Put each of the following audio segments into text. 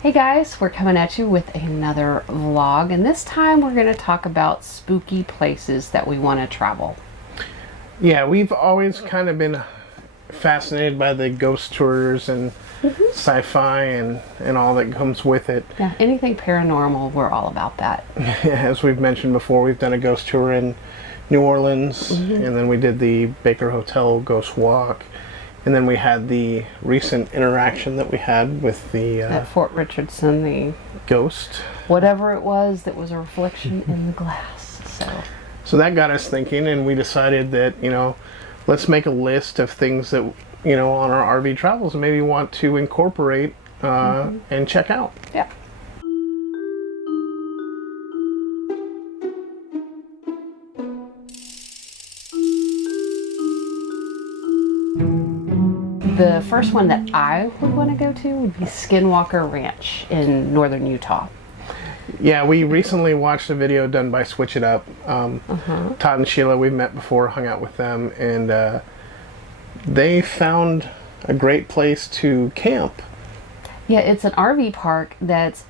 Hey guys, we're coming at you with another vlog, and this time we're going to talk about spooky places that we want to travel. Yeah, we've always kind of been fascinated by the ghost tours and sci-fi and all that comes with it. Yeah, anything paranormal, we're all about that. As we've mentioned before, we've done a ghost tour in New Orleans, and then we did the Baker Hotel Ghost Walk, and then we had the recent interaction that we had with the At Fort Richardson, the ghost. whatever it was that was a reflection in the glass. So that got us thinking, and we decided that, let's make a list of things that, on our RV travels maybe want to incorporate and check out. Yeah. The first one that I would want to go to would be Skinwalker Ranch in northern Utah. Yeah, we recently watched a video done by Switch It Up. Todd and Sheila, we've met before, hung out with them, and they found a great place to camp. Yeah, it's an RV park that's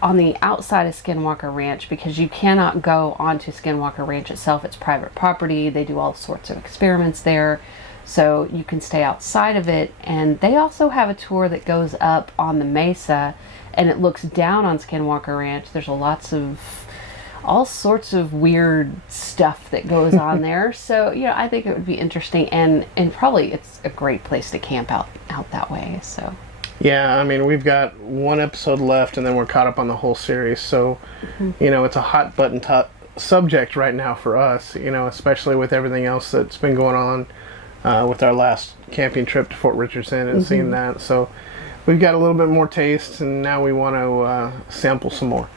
on the outside of Skinwalker Ranch because you cannot go onto Skinwalker Ranch itself. It's private property. They do all sorts of experiments there. So you can stay outside of it, and they also have a tour that goes up on the mesa and it looks down on Skinwalker Ranch. There's all sorts of weird stuff that goes on there. So, I think it would be interesting, and probably it's a great place to camp out that way. So Yeah, I mean, we've got one episode left and then we're caught up on the whole series. So, it's a hot button subject right now for us, especially with everything else that's been going on. With our last camping trip to Fort Richardson and seeing that. So we've got a little bit more taste, and now we want to sample some more.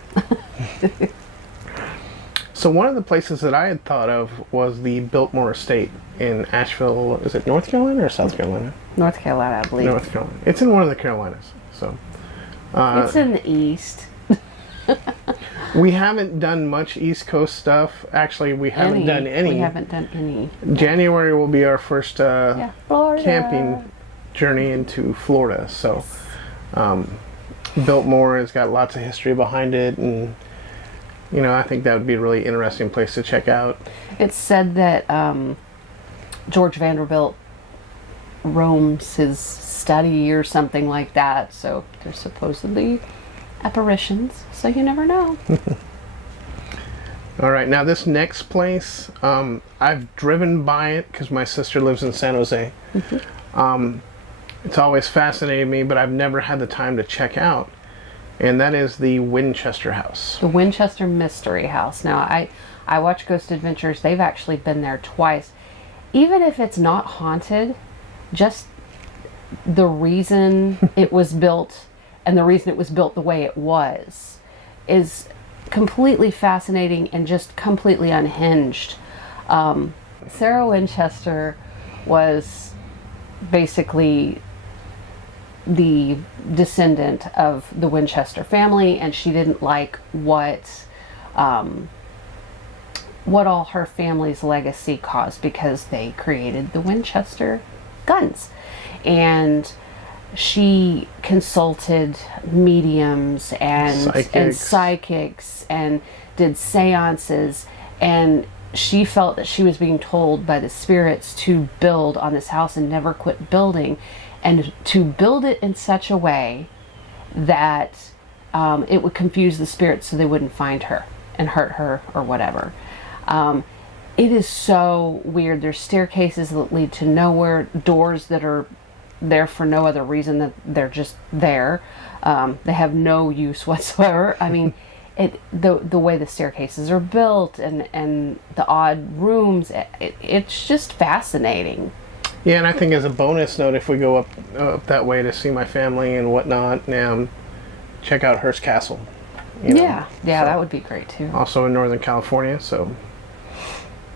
So one of the places that I had thought of was the Biltmore Estate in Asheville. Is it North Carolina or South Carolina? North Carolina, I believe. North Carolina. It's in one of the Carolinas. So it's in the east. We haven't done much East Coast stuff. Actually, we haven't done any. We haven't done any. January will be our first Florida. camping journey into Florida. So, Biltmore has got lots of history behind it, and I think that would be a really interesting place to check out. It's said that George Vanderbilt roams his study or something like that. So there's supposedly apparitions, so you never know. All right, now this next place, I've driven by it because my sister lives in San Jose. It's always fascinated me, but I've never had the time to check out, and that is the Winchester House. The Winchester Mystery House. Now, I watch Ghost Adventures. They've actually been there twice. Even if it's not haunted, just the reason it was built and the reason it was built the way it was is completely fascinating and just completely unhinged. Sarah Winchester was basically the descendant of the Winchester family, and she didn't like what all her family's legacy caused because they created the Winchester guns. And she consulted mediums and psychics and did seances, and she felt that she was being told by the spirits to build on this house and never quit building, and to build it in such a way that it would confuse the spirits so they wouldn't find her and hurt her or whatever. It is so weird. There's staircases that lead to nowhere, doors that are there for no other reason than they're just there. They have no use whatsoever. I mean, the way the staircases are built and the odd rooms, it's just fascinating. Yeah, and I think as a bonus note, if we go up that way to see my family and whatnot, check out Hearst Castle. Yeah, that would be great too. Also in Northern California, so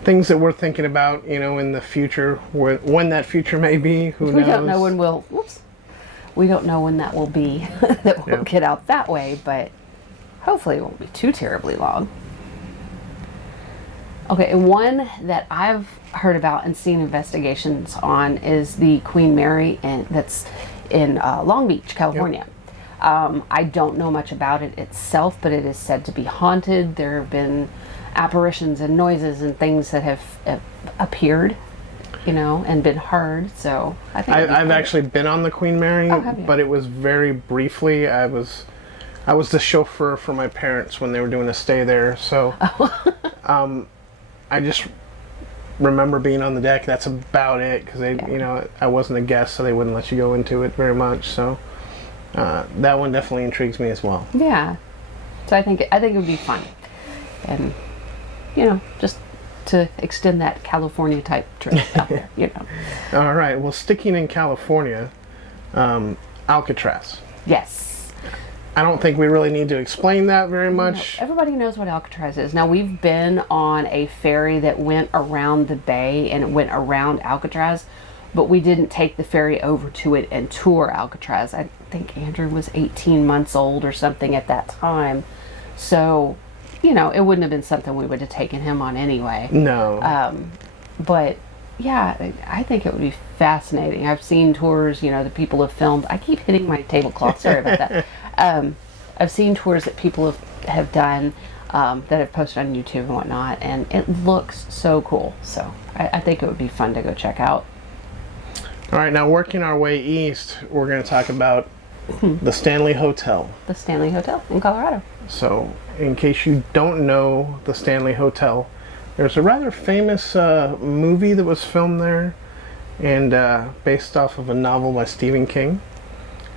things that we're thinking about, in the future, when that future may be, who knows? We don't know when we don't know when that will be, that we'll get out that way, but hopefully it won't be too terribly long. Okay, and one that I've heard about and seen investigations on is the Queen Mary, and that's in Long Beach, California. I don't know much about it itself, but it is said to be haunted. There have been apparitions and noises and things that have appeared, and been heard. So I think I've actually been on the Queen Mary, have you? but it was very briefly. I was the chauffeur for my parents when they were doing a stay there. So I just remember being on the deck. That's about it, because I wasn't a guest, so they wouldn't let you go into it very much. So that one definitely intrigues me as well. Yeah. So I think it would be fun, and just to extend that California type trip out there. All right. Well, sticking in California, Alcatraz. Yes. I don't think we really need to explain that very much. Everybody knows what Alcatraz is. Now, we've been on a ferry that went around the bay and it went around Alcatraz, but we didn't take the ferry over to it and tour Alcatraz. I think Andrew was 18 months old or something at that time. So, it wouldn't have been something we would have taken him on anyway. No. But yeah, I think it would be fascinating. I've seen tours, that people have filmed. I keep hitting my tablecloth. Sorry about that. I've seen tours that people have done that have posted on YouTube and whatnot, and it looks so cool. So I think it would be fun to go check out. All right, now working our way east, we're going to talk about the Stanley Hotel. The Stanley Hotel in Colorado. So, in case you don't know the Stanley Hotel, there's a rather famous movie that was filmed there, and based off of a novel by Stephen King.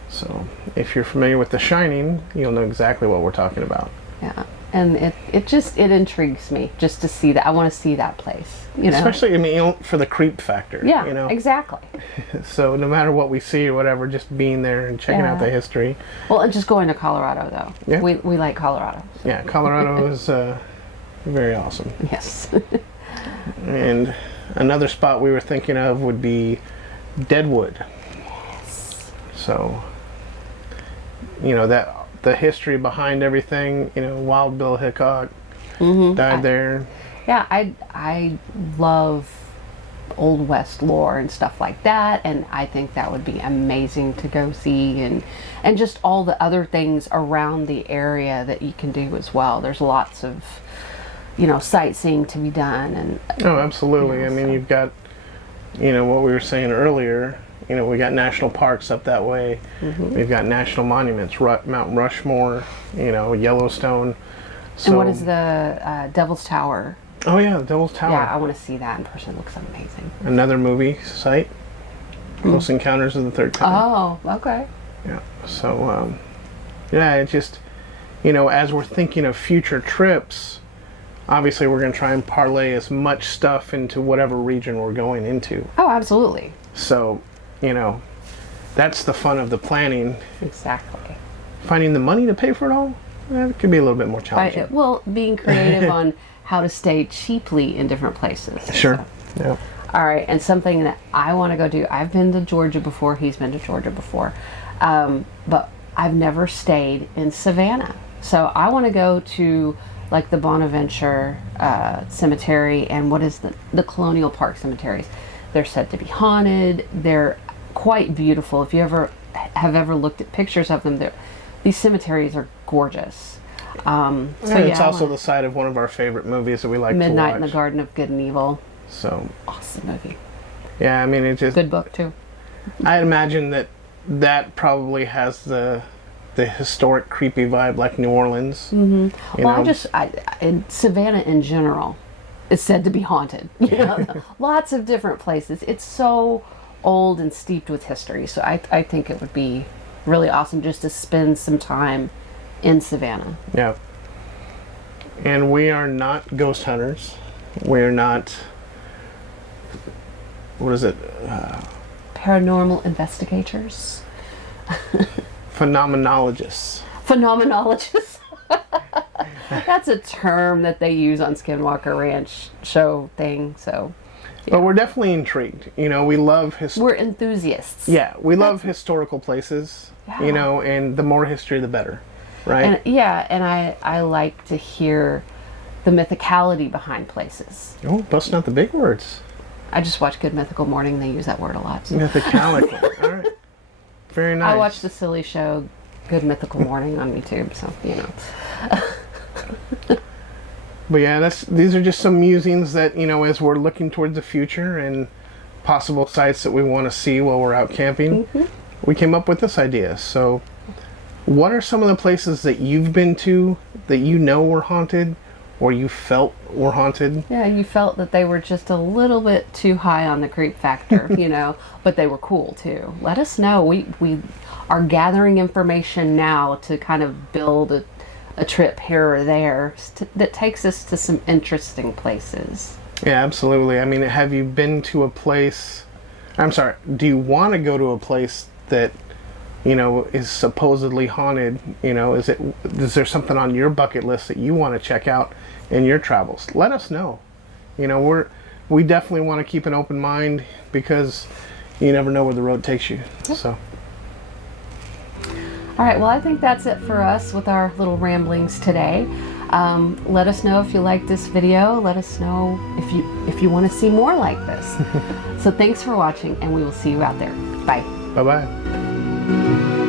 So, if you're familiar with The Shining, you'll know exactly what we're talking about. Yeah, and it intrigues me just to see that. I want to see that place, Especially, for the creep factor. Yeah, exactly. So, no matter what we see or whatever, just being there and checking out the history. Well, and just going to Colorado, though. Yeah. We like Colorado. So. Yeah, Colorado is very awesome. Yes. And another spot we were thinking of would be Deadwood. Yes. So, that the history behind everything, Wild Bill Hickok died there. Yeah, I love Old West lore and stuff like that, and I think that would be amazing to go see, and just all the other things around the area that you can do as well. There's lots of sightseeing to be done, and oh, absolutely. I mean, you've got what we were saying earlier. We got national parks up that way. We've got national monuments, Mount Rushmore, Yellowstone. So, and what is the Devil's Tower? Oh yeah, the Devil's Tower. Yeah, I want to see that in person. It looks amazing. Another movie site, Close Encounters of the Third Kind. Oh, okay. Yeah. So, it just, as we're thinking of future trips, obviously we're going to try and parlay as much stuff into whatever region we're going into. Oh, absolutely. So, that's the fun of the planning. Exactly. Finding the money to pay for it all, it could be a little bit more challenging. Well, being creative on how to stay cheaply in different places. Sure. So. Yeah. All right, and something that I want to go do. I've been to Georgia before. He's been to Georgia before, but I've never stayed in Savannah. So I want to go to like the Bonaventure Cemetery and what is the Colonial Park cemeteries. They're said to be haunted. They're quite beautiful. If you have ever looked at pictures of them, these cemeteries are gorgeous. It's also the site of one of our favorite movies that we like to watch. Midnight in the Garden of Good and Evil. So awesome movie. Yeah, I mean, it just good book too. I imagine that probably has the historic creepy vibe like New Orleans. Mm-hmm. Well, in Savannah in general is said to be haunted. Lots of different places. It's so old and steeped with history. So I think it would be really awesome just to spend some time in Savannah. Yeah. And we are not ghost hunters. We're not, what is it? Paranormal investigators. Phenomenologists. Phenomenologists. That's a term that they use on Skinwalker Ranch show thing. So, yeah. But we're definitely intrigued. We love we're enthusiasts. Yeah, we love historical places. Yeah. And the more history, the better, right? And I like to hear the mythicality behind places. Oh, busting out the big words. I just watch Good Mythical Morning. They use that word a lot. So. Mythicality. All right. Very nice. I watch the silly show Good Mythical Morning on YouTube, so you know. But yeah, these are just some musings that, you know, as we're looking towards the future and possible sites that we want to see while we're out camping, we came up with this idea. So what are some of the places that you've been to that you know were haunted or you felt were haunted? Yeah, you felt that they were just a little bit too high on the creep factor, you know, but they were cool too. Let us know. We are gathering information now to kind of build a trip here or there that takes us to some interesting places. Yeah, absolutely. I mean, have you been to a place, I'm sorry, do you want to go to a place that, you know, is supposedly haunted? You know, is there something on your bucket list that you want to check out in your travels? Let us know. You know, we definitely want to keep an open mind because you never know where the road takes you. Yep. So. All right, well, I think that's it for us with our little ramblings today. Let us know if you like this video. Let us know if you want to see more like this. So thanks for watching, and we will see you out there. Bye. Bye-bye.